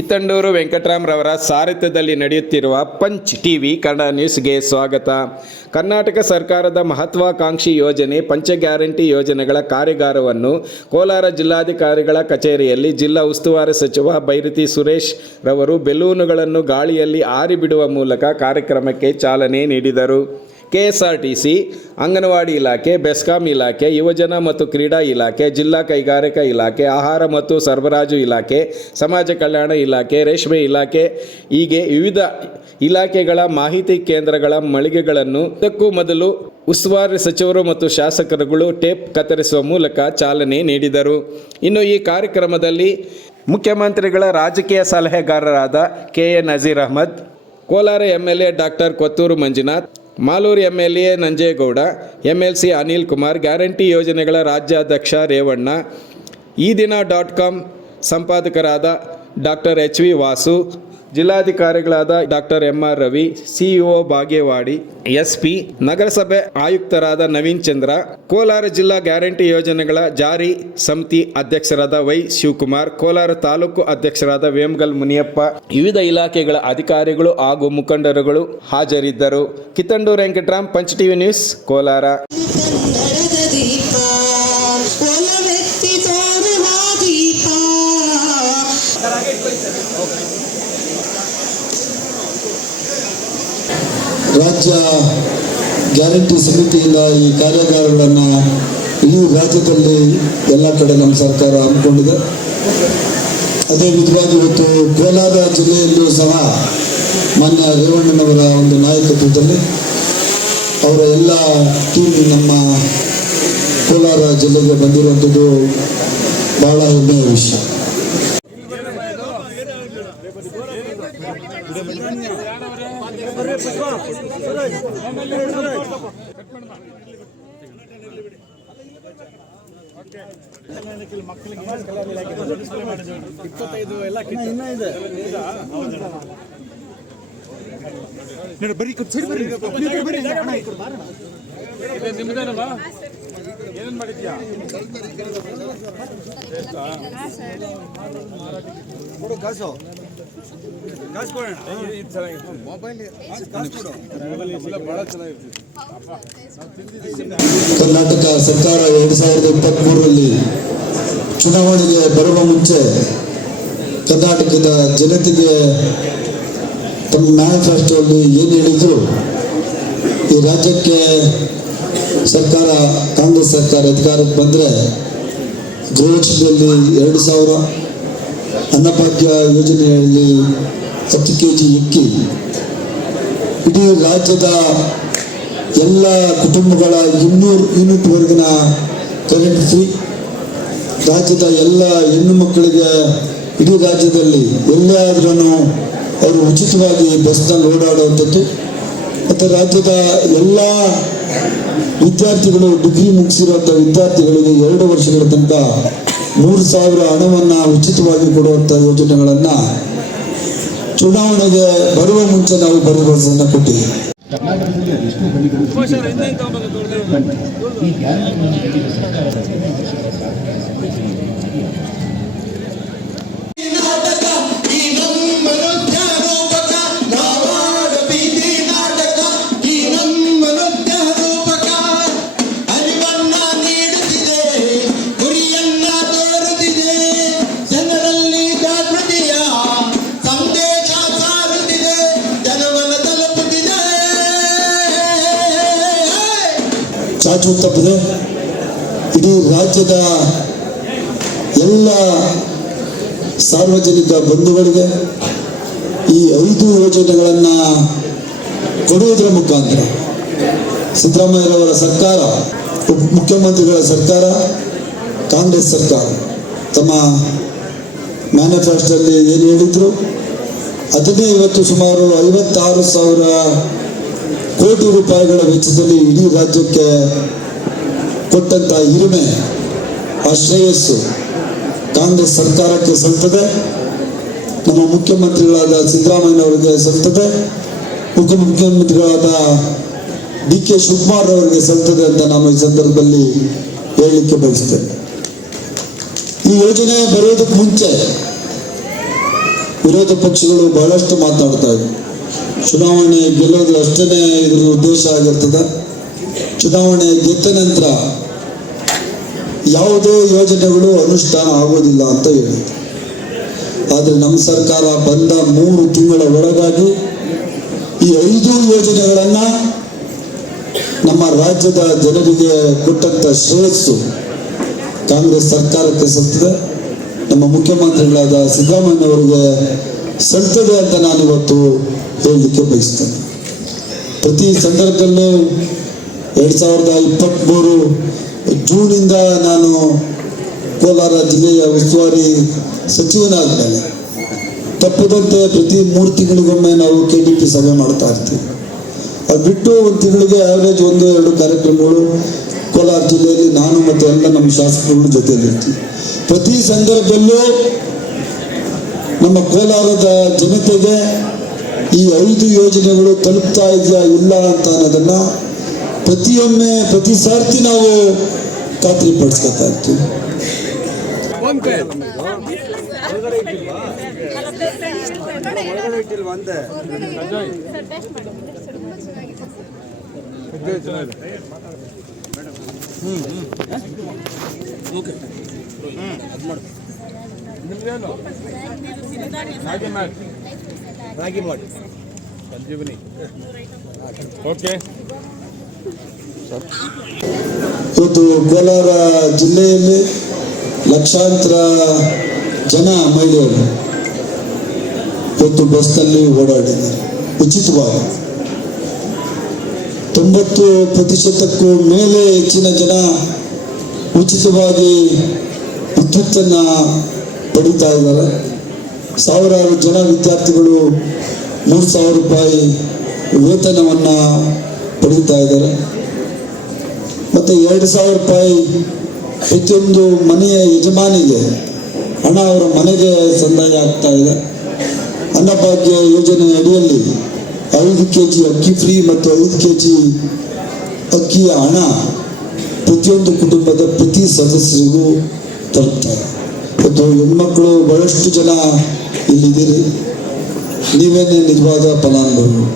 ಕಿತ್ತಂಡೂರು ವೆಂಕಟರಾಮರವರ ಸಾರಥ್ಯದಲ್ಲಿ ನಡೆಯುತ್ತಿರುವ punch TV Kannada ನ್ಯೂಸ್ಗೆ ಸ್ವಾಗತ. ಕರ್ನಾಟಕ ಸರ್ಕಾರದ ಮಹತ್ವಾಕಾಂಕ್ಷಿ ಯೋಜನೆ ಪಂಚ ಗ್ಯಾರಂಟಿ ಯೋಜನೆಗಳ ಕಾರ್ಯಾಗಾರವನ್ನು ಕೋಲಾರ ಜಿಲ್ಲಾಧಿಕಾರಿಗಳ ಕಚೇರಿಯಲ್ಲಿ ಜಿಲ್ಲಾ ಉಸ್ತುವಾರಿ ಸಚಿವ ಬೈರತಿ ಸುರೇಶ್ ರವರು ಬೆಲೂನುಗಳನ್ನು ಗಾಳಿಯಲ್ಲಿ ಹಾರಿ ಬಿಡುವ ಮೂಲಕ ಕಾರ್ಯಕ್ರಮಕ್ಕೆ ಚಾಲನೆ ನೀಡಿದರು. ಕೆಎಸ್ಆರ್ಟಿಸಿ, ಅಂಗನವಾಡಿ ಇಲಾಖೆ, ಬೆಸ್ಕಾಂ ಇಲಾಖೆ, ಯುವಜನ ಮತ್ತು ಕ್ರೀಡಾ ಇಲಾಖೆ, ಜಿಲ್ಲಾ ಕೈಗಾರಿಕಾ ಇಲಾಖೆ, ಆಹಾರ ಮತ್ತು ಸರಬರಾಜು ಇಲಾಖೆ, ಸಮಾಜ ಕಲ್ಯಾಣ ಇಲಾಖೆ, ರೇಷ್ಮೆ ಇಲಾಖೆ ಹೀಗೆ ವಿವಿಧ ಇಲಾಖೆಗಳ ಮಾಹಿತಿ ಕೇಂದ್ರಗಳ ಮಳಿಗೆಗಳನ್ನು ಇದಕ್ಕೂ ಮೊದಲು ಉಸ್ತುವಾರಿ ಸಚಿವರು ಮತ್ತು ಶಾಸಕರುಗಳು ಟೇಪ್ ಕತ್ತರಿಸುವ ಮೂಲಕ ಚಾಲನೆ ನೀಡಿದರು. ಇನ್ನು ಈ ಕಾರ್ಯಕ್ರಮದಲ್ಲಿ ಮುಖ್ಯಮಂತ್ರಿಗಳ ರಾಜಕೀಯ ಸಲಹೆಗಾರರಾದ K A Nazeer Ahmed, Kolar MLA doctor Kothur Manjunath, Malur MLA Nanjegowda, MLC Anil Kumar, guarantee ಯೋಜನೆಗಳ ರಾಜ್ಯಾಧ್ಯಕ್ಷ ರೇವಣ್ಣ, ಈ ದಿನ .com ಸಂಪಾದಕರಾದ ಡಾಕ್ಟರ್ ಎಚ್.ವಿ. ವಾಸು, ಜಿಲ್ಲಾಧಿಕಾರಿಗಳಾದ doctor M R. Ravi, CEO Bagewadi, SP, ನಗರಸಭೆ ಆಯುಕ್ತರಾದ ನವೀನ್ ಚಂದ್ರ, ಕೋಲಾರ ಜಿಲ್ಲಾ ಗ್ಯಾರಂಟಿ ಯೋಜನೆಗಳ ಜಾರಿ ಸಮಿತಿ ಅಧ್ಯಕ್ಷರಾದ ವೈ ಶಿವಕುಮಾರ್, ಕೋಲಾರ ತಾಲೂಕು ಅಧ್ಯಕ್ಷರಾದ ವೇಮಗಲ್ ಮುನಿಯಪ್ಪ, ವಿವಿಧ ಇಲಾಖೆಗಳ ಅಧಿಕಾರಿಗಳು ಹಾಗೂ ಮುಖಂಡರುಗಳು ಹಾಜರಿದ್ದರು. Kittandur Venkataram, punch TV news, Kolar. ರಾಜ್ಯ ಗ್ಯಾರಂಟಿ ಸಮಿತಿಯಿಂದ ಈ ಕಾರ್ಯಾಗಾರಗಳನ್ನು ಇಡೀ ರಾಜ್ಯದಲ್ಲಿ ಎಲ್ಲ ಕಡೆ ನಮ್ಮ ಸರ್ಕಾರ ಹಮ್ಮಿಕೊಂಡಿದೆ. ಅದೇ ವಿಧವಾಗಿ ಇವತ್ತು ಕೋಲಾರ ಜಿಲ್ಲೆಯಲ್ಲೂ ಸಹ ಮಾನ್ಯ ರೇವಣ್ಣನವರ ಒಂದು ನಾಯಕತ್ವದಲ್ಲಿ ಅವರ ಎಲ್ಲ ಟೀಮ್ ನಮ್ಮ ಕೋಲಾರ ಜಿಲ್ಲೆಗೆ ಬಂದಿರುವಂಥದ್ದು ಬಹಳ ಹೆಮ್ಮೆಯ ವಿಷಯ. ಏನೇನು ಮಾಡಿದ್ಯಾ ಕಾಸು ಕಾಸು ಕೊಡೋಣ. ಮೊಬೈಲ್ ಭಾಳ ಚೆನ್ನಾಗಿರ್ತೀವಿ. ಕರ್ನಾಟಕ ಸರ್ಕಾರ 2023ರಲ್ಲಿ ಚುನಾವಣೆಗೆ ಬರುವ ಮುಂಚೆ ಕರ್ನಾಟಕದ ಜನತೆಗೆ ತಮ್ಮ ಮ್ಯಾನಿಫೆಸ್ಟೋಲ್ಲಿ ಏನು ಹೇಳಿದ್ರು, ಈ ರಾಜ್ಯಕ್ಕೆ ಸರ್ಕಾರ ಕಾಂಗ್ರೆಸ್ ಸರ್ಕಾರ ಅಧಿಕಾರಕ್ಕೆ ಬಂದರೆ ಗೃಹಲಕ್ಷ್ಮಿಯಲ್ಲಿ 2,000, ಅನ್ನಭಾಗ್ಯ ಯೋಜನೆಯಲ್ಲಿ 10 kg ಅಕ್ಕಿ, ಇಡೀ ರಾಜ್ಯದ ಎಲ್ಲ ಕುಟುಂಬಗಳ 200 ಯೂನಿಟ್ವರೆಗಿನ ಕರೆಂಟ್ ಫ್ರೀ, ರಾಜ್ಯದ ಎಲ್ಲ ಹೆಣ್ಣು ಮಕ್ಕಳಿಗೆ ಇಡೀ ರಾಜ್ಯದಲ್ಲಿ ಎಲ್ಲೇ ಆದ್ರೂ ಅವರು ಉಚಿತವಾಗಿ ಬಸ್ನಲ್ಲಿ ಓಡಾಡುವಂಥದ್ದು, ಮತ್ತು ರಾಜ್ಯದ ಎಲ್ಲ ವಿದ್ಯಾರ್ಥಿಗಳು ಡಿಗ್ರಿ ಮುಗಿಸಿರುವಂಥ ವಿದ್ಯಾರ್ಥಿಗಳಿಗೆ 2 ವರ್ಷಗಳ ತನಕ 3,000 ಹಣವನ್ನು ಉಚಿತವಾಗಿ ಕೊಡುವಂಥ ಯೋಜನೆಗಳನ್ನು ಚುನಾವಣೆಗೆ ಬರುವ ಮುಂಚೆ ನಾವು ಭರವಸೆಯನ್ನು ಕೊಟ್ಟಿದ್ದೀವಿ. ಚಾಚು ತಪ್ಪದೆ ಇಡೀ ರಾಜ್ಯದ ಎಲ್ಲ ಸಾರ್ವಜನಿಕ ಬಂಧುಗಳಿಗೆ ಈ 5 ಯೋಜನೆಗಳನ್ನು ಕೊಡುವುದರ ಮುಖಾಂತರ ಸಿದ್ದರಾಮಯ್ಯರವರ ಸರ್ಕಾರ, ಮುಖ್ಯಮಂತ್ರಿಗಳ ಸರ್ಕಾರ, ಕಾಂಗ್ರೆಸ್ ಸರ್ಕಾರ ತಮ್ಮ ಮ್ಯಾನಿಫೆಸ್ಟೋಲ್ಲಿ ಏನು ಹೇಳಿದ್ರು ಅದನ್ನೇ ಇವತ್ತು ಸುಮಾರು 56,000 ಕೋಟಿ ರೂಪಾಯಿಗಳ ವೆಚ್ಚದಲ್ಲಿ ಇಡೀ ರಾಜ್ಯಕ್ಕೆ ಕೊಟ್ಟಂಥ ಹಿರಿಮೆ, ಆ ಶ್ರೇಯಸ್ಸು ಕಾಂಗ್ರೆಸ್ ಸರ್ಕಾರಕ್ಕೆ ಸಲ್ತದೆ, ನಮ್ಮ ಮುಖ್ಯಮಂತ್ರಿಗಳಾದ ಸಿದ್ದರಾಮಯ್ಯನವರಿಗೆ ಸಲ್ತದೆ, ಉಪಮುಖ್ಯಮಂತ್ರಿಗಳಾದ ಡಿ.ಕೆ. ಶಿವಕುಮಾರ್ ಅವರಿಗೆ ಸಲ್ತದೆ ಅಂತ ನಾವು ಈ ಸಂದರ್ಭದಲ್ಲಿ ಹೇಳಲಿಕ್ಕೆ ಬಯಸ್ತೇವೆ. ಈ ಯೋಜನೆ ಬರೋದಕ್ಕೆ ಮುಂಚೆ ವಿರೋಧ ಪಕ್ಷಗಳು ಬಹಳಷ್ಟು ಮಾತನಾಡ್ತಾ ಇದ್ವು. ಚುನಾವಣೆ ಗೆಲ್ಲೋದು ಅಷ್ಟೇ ಇದ್ರ ಉದ್ದೇಶ ಆಗಿರ್ತದೆ. ಚುನಾವಣೆ ಗೆದ್ದ ನಂತರ ಯಾವುದೇ ಯೋಜನೆಗಳು ಅನುಷ್ಠಾನ ಆಗೋದಿಲ್ಲ ಅಂತ ಹೇಳಿದ್ರು. ಆದರೆ ನಮ್ಮ ಸರ್ಕಾರ ಬಂದ 3 ತಿಂಗಳ ಒಳಗಾಗಿ ಈ 5 ಯೋಜನೆಗಳನ್ನು ನಮ್ಮ ರಾಜ್ಯದ ಜನರಿಗೆ ಕೊಟ್ಟಂತ ಶ್ರೇಯಸ್ಸು ಕಾಂಗ್ರೆಸ್ ಸರ್ಕಾರಕ್ಕೆ ಸಲ್ತದೆ, ನಮ್ಮ ಮುಖ್ಯಮಂತ್ರಿಗಳಾದ ಸಿದ್ದರಾಮಯ್ಯನವರಿಗೆ ಸಲ್ತದೆ ಅಂತ ನಾನಿವತ್ತು ಹೇಳಲಿಕ್ಕೆ ಬಯಸ್ತೇನೆ. ಪ್ರತಿ ಸಂದರ್ಭದಲ್ಲೂ 2023 ಜೂನಿಂದ ನಾನು ಕೋಲಾರ ಜಿಲ್ಲೆಯ ಉಸ್ತುವಾರಿ ಸಚಿವನಾದ ಮೇಲೆ ತಪ್ಪದಂತೆ ಪ್ರತಿ 3 ತಿಂಗಳಿಗೊಮ್ಮೆ ನಾವು KDP ಸಭೆ ಮಾಡ್ತಾ ಇರ್ತೀವಿ. ಅದು ಬಿಟ್ಟು 1 ತಿಂಗಳಿಗೆ ಆವರೇಜ್ 1-2 ಕಾರ್ಯಕ್ರಮಗಳು ಕೋಲಾರ ಜಿಲ್ಲೆಯಲ್ಲಿ ನಾನು ಮತ್ತು ಎಲ್ಲ ನಮ್ಮ ಶಾಸಕರುಗಳ ಜೊತೆಯಲ್ಲಿರ್ತೀವಿ. ಪ್ರತಿ ಸಂದರ್ಭದಲ್ಲೂ ನಮ್ಮ ಕೋಲಾರದ ಜನತೆಗೆ ಈ 5 ಯೋಜನೆಗಳು ತಲುಪ್ತಾ ಇದೆಯಾ ಇಲ್ಲ ಅಂತ ಅನ್ನೋದನ್ನ ಪ್ರತಿ ಸಾರ್ತಿ ನಾವು ಖಾತ್ರಿ ಪಡಿಸ್ಕೊತಾ ಇರ್ತೀವಿ. ರಾಗಿ ಮಾಡಿ ಸಂಜೀವನಿ. ಓಕೆ. ಇವತ್ತು ಕೋಲಾರ ಜಿಲ್ಲೆಯಲ್ಲಿ ಲಕ್ಷಾಂತರ ಜನ ಮಹಿಳೆಯರು ಇವತ್ತು ಬಸ್ನಲ್ಲಿ ಓಡಾಡಿದ್ದಾರೆ ಉಚಿತವಾಗಿ. 90% ಮೇಲೆ ಹೆಚ್ಚಿನ ಜನ ಉಚಿತವಾಗಿ ವಿದ್ಯುತ್ತನ್ನು ಪಡೀತಾ ಇದ್ದಾರೆ. ಸಾವಿರಾರು ಜನ ವಿದ್ಯಾರ್ಥಿಗಳು 3,000 ರೂಪಾಯಿ ವೇತನವನ್ನು ಪಡೀತಾ ಇದ್ದಾರೆ. ಮತ್ತು 2,000 ರೂಪಾಯಿ ಪ್ರತಿಯೊಂದು ಮನೆಯ ಯಜಮಾನಿಗೆ ಹಣ ಅವರ ಮನೆಗೆ ಸಂದಾಯ ಆಗ್ತಾ ಇದೆ. ಅನ್ನಭಾಗ್ಯ ಯೋಜನೆ ಅಡಿಯಲ್ಲಿ 5 kg ಅಕ್ಕಿ ಫ್ರೀ ಮತ್ತು 5 kg ಅಕ್ಕಿಯ ಹಣ ಪ್ರತಿಯೊಂದು ಕುಟುಂಬದ ಪ್ರತಿ ಸದಸ್ಯರಿಗೂ ತಲುಪ್ತಾರೆ. ಇವತ್ತು ಹೆಣ್ಮಕ್ಳು ಬಹಳಷ್ಟು ಜನ ಇಲ್ಲಿದ್ದೀರಿ, ನೀವೇನೇ ನಿಜವಾದ ಫಲಾನುಭವಿಗಳು.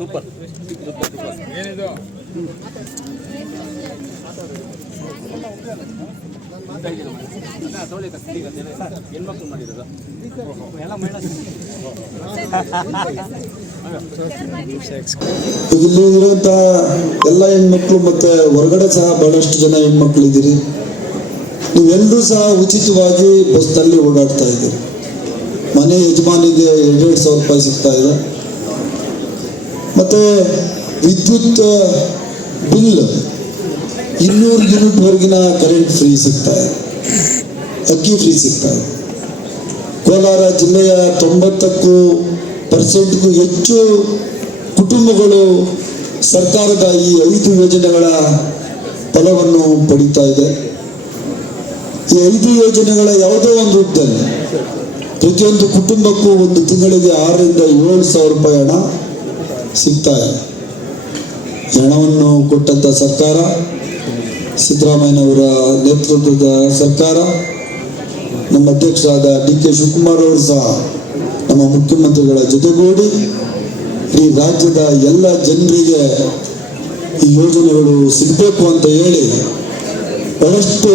ಸೂಪರ್. ಏನಿದು ಹೆಣ್ಮಕ್ಳು ಮಾಡಿರೋದು ಎಲ್ಲ ಇಲ್ಲಿ ಇರುವಂತ ಎಲ್ಲ ಹೆಣ್ಮಕ್ಳು ಮತ್ತೆ ಹೊರಗಡೆ ಸಹ ಬಹಳಷ್ಟು ಜನ ಹೆಣ್ಮಕ್ಳು ಇದ್ದೀರಿ. ನೀವೆಲ್ಲರೂ ಸಹ ಉಚಿತವಾಗಿ ಬಸ್ನಲ್ಲಿ ಓಡಾಡ್ತಾ ಇದ್ದೀರಿ. ಮನೆ ಯಜಮಾನಿಗೆ 2,500 ರೂಪಾಯಿ ಸಿಗ್ತಾ ಇದೆ. ಮತ್ತೆ ವಿದ್ಯುತ್ ಬಿಲ್ 200 ಯೂನಿಟ್ವರೆಗಿನ ಕರೆಂಟ್ ಫ್ರೀ ಸಿಗ್ತಾ ಇದೆ, ಅಕ್ಕಿ ಫ್ರೀ ಸಿಗ್ತಾ ಇದೆ. ಕೋಲಾರ ಜಿಲ್ಲೆಯ 90% ಹೆಚ್ಚು ಕುಟುಂಬಗಳು ಸರ್ಕಾರದ ಈ 5 ಯೋಜನೆಗಳ ಫಲವನ್ನು ಪಡೀತಾ ಇದೆ. ಈ 5 ಯೋಜನೆಗಳ ಯಾವುದೋ ಒಂದು ರೂಪದಲ್ಲಿ ಪ್ರತಿಯೊಂದು ಕುಟುಂಬಕ್ಕೂ ಒಂದು ತಿಂಗಳಿಗೆ 6,000 ರಿಂದ 7,000 ರೂಪಾಯಿ ಹಣ ಸಿಗ್ತಾ ಇದೆ. ಹಣವನ್ನು ಕೊಟ್ಟಂತ ಸರ್ಕಾರ ಸಿದ್ದರಾಮಯ್ಯನವರ ನೇತೃತ್ವದ ಸರ್ಕಾರ, ನಮ್ಮ ಅಧ್ಯಕ್ಷರಾದ DK ಶಿವಕುಮಾರ್ ಅವರು ಸಹ ನಮ್ಮ ಮುಖ್ಯಮಂತ್ರಿಗಳ ಜೊತೆಗೂಡಿ ಈ ರಾಜ್ಯದ ಎಲ್ಲ ಜನರಿಗೆ ಈ ಯೋಜನೆಗಳು ಸಿಗಬೇಕು ಅಂತ ಹೇಳಿ ಬಹಳಷ್ಟು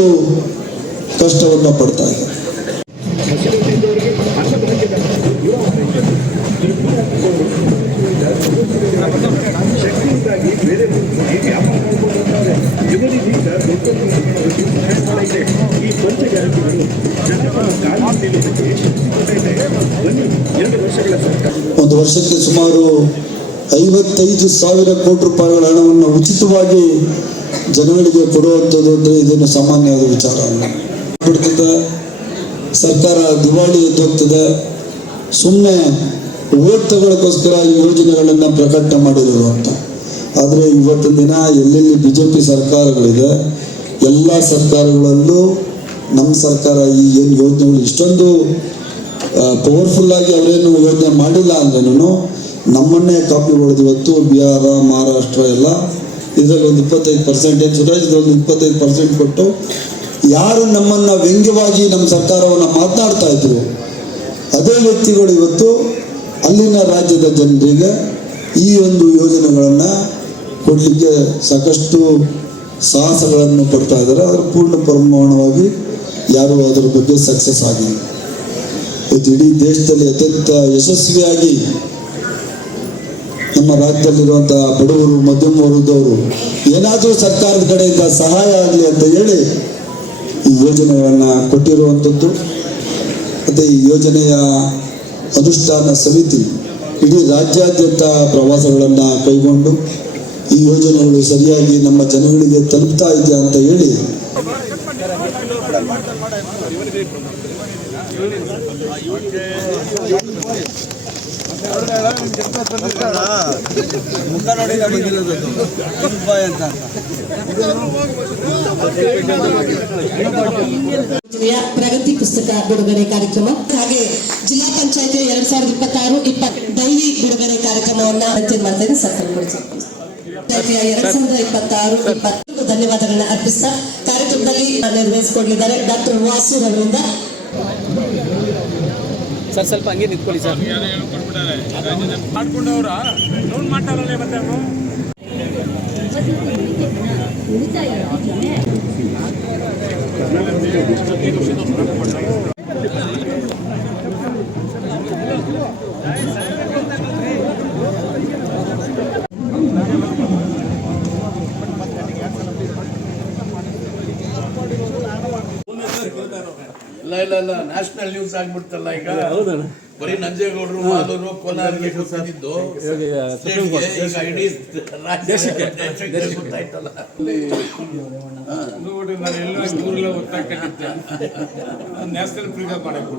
ಕಷ್ಟವನ್ನು ಪಡ್ತಾ ಇದೆ. ಒಂದು ವರ್ಷಕ್ಕೆ ಸುಮಾರು 55,000 ಕೋಟಿ ರೂಪಾಯಿಗಳ ಹಣವನ್ನು ಉಚಿತವಾಗಿ ಜನಗಳಿಗೆ ಕೊಡುವಂಥದ್ದು ಅಂದರೆ ಇದೇನು ಸಾಮಾನ್ಯವಾದ ವಿಚಾರ ಅಲ್ಲ. ಬಿಡ್ತದೆ, ಸರ್ಕಾರ ದಿವಾಳಿ ಎದ್ದೋಗ್ತದೆ. ಸುಮ್ಮನೆ ಓಟ್ ತಗೊಳ್ಳೋಕ್ಕೋಸ್ಕರ ಈ ಯೋಜನೆಗಳನ್ನು ಪ್ರಕಟಣೆ ಮಾಡಿರೋದು ಅಂತ. ಆದರೆ ಇವತ್ತಿನ ದಿನ ಎಲ್ಲೆಲ್ಲಿ BJP ಸರ್ಕಾರಗಳಿದೆ ಎಲ್ಲ ಸರ್ಕಾರಗಳಲ್ಲೂ ನಮ್ಮ ಸರ್ಕಾರ ಈ ಏನು ಯೋಜನೆಗಳು ಇಷ್ಟೊಂದು ಪವರ್ಫುಲ್ ಆಗಿ ಅವರೇನು ಯೋಜನೆ ಮಾಡಿಲ್ಲ ಅಂದ್ರೂ ನಮ್ಮನ್ನೇ ಕಾಪಿ ಹೊಡೆದು ಇವತ್ತು ಬಿಹಾರ, ಮಹಾರಾಷ್ಟ್ರ ಎಲ್ಲ ಇದರಲ್ಲಿ ಒಂದು 25%, ಸುರಾಜ್ಯದಲ್ಲಿ 25% ಕೊಟ್ಟು ಯಾರು ನಮ್ಮನ್ನು ವ್ಯಂಗ್ಯವಾಗಿ ನಮ್ಮ ಸರ್ಕಾರವನ್ನು ಮಾತನಾಡ್ತಾ ಇದ್ರು ಅದೇ ವ್ಯಕ್ತಿಗಳು ಇವತ್ತು ಅಲ್ಲಿನ ರಾಜ್ಯದ ಜನರಿಗೆ ಈ ಒಂದು ಯೋಜನೆಗಳನ್ನು ಕೊಡಲಿಕ್ಕೆ ಸಾಕಷ್ಟು ಸಾಹಸಗಳನ್ನು ಪಡ್ತಾ ಇದ್ದಾರೆ. ಅದರ ಪೂರ್ಣ ಪ್ರಮಾಣವಾಗಿ ಯಾರು ಅದರ ಬಗ್ಗೆ ಸಕ್ಸಸ್ ಆಗಿಲ್ಲ. ಇವತ್ತು ಇಡೀ ದೇಶದಲ್ಲಿ ಅತ್ಯಂತ ಯಶಸ್ವಿಯಾಗಿ ನಮ್ಮ ರಾಜ್ಯದಲ್ಲಿರುವಂಥ ಬಡವರು, ಮಧ್ಯಮ ವರ್ಗದವರು ಏನಾದರೂ ಸರ್ಕಾರದ ಕಡೆಯಿಂದ ಸಹಾಯ ಆಗಲಿ ಅಂತ ಹೇಳಿ ಈ ಯೋಜನೆಗಳನ್ನು ಕೊಟ್ಟಿರುವಂಥದ್ದು. ಮತ್ತು ಈ ಯೋಜನೆಯ ಅನುಷ್ಠಾನ ಸಮಿತಿ ಇಡೀ ರಾಜ್ಯಾದ್ಯಂತ ಪ್ರವಾಸಗಳನ್ನು ಕೈಗೊಂಡು ಈ ಯೋಜನೆಗಳು ಸರಿಯಾಗಿ ನಮ್ಮ ಜನಗಳಿಗೆ ತಲುಪ್ತಾ ಇದೆಯಾ ಅಂತ ಹೇಳಿ ಪ್ರಗತಿ ಪುಸ್ತಕ ಬಿಡುಗಡೆ ಕಾರ್ಯಕ್ರಮ ಹಾಗೆ ಜಿಲ್ಲಾ ಪಂಚಾಯತಿ 2026-20 ಡೈರಿ ಬಿಡುಗಡೆ ಕಾರ್ಯಕ್ರಮವನ್ನ ಮಾಡ್ತಾ ಇದ್ದೀನಿ. ಸರ್ಕಾರ 2026-20 ಧನ್ಯವಾದಗಳನ್ನ ಅರ್ಪಿಸ್ತಾ ಕಾರ್ಯಕ್ರಮದಲ್ಲಿ ನಿರ್ವಹಿಸಿಕೊಡಲಿದ್ದಾರೆ ಡಾಕ್ಟರ್ ವಾಸು ಅವರಿಂದ. ಸರ್ ಸ್ವಲ್ಪ ಹಂಗೆ ನಿಂತ್ಕೊಳ್ಳಿ ಸರ್. ಮಾಡ್ಕೊಂಡವ್ರ ಡೌನ್ ಮಾಡ್ತಾರಲ್ಲ ಮತ್ತೆ ಇಲ್ಲ ನ್ಯಾಷನಲ್ ನ್ಯೂಸ್ ಆಗ್ಬಿಡ್ತಲ್ಲ ಈಗ. ಬರೀ ನಂಜೇಗೌಡರು, ಮಾಲೂರು, ಕೋಲಾರಿಗೆ ಗೊತ್ತಿದ್ದು ಈಗ ಇಡೀ ರಾಜ್ಯಕ್ಕೆ ಗೊತ್ತಾಯ್ತಲ್ಲ. ನೋಡಿ ನಾನು ಎಲ್ಲ ಊರೆಲ್ಲ ಒತ್ತಾಗಿದ್ದೆ ನ್ಯಾಷನಲ್ ಫ್ರೀಡಮ್ ಮಾಡಕ್ಕೆ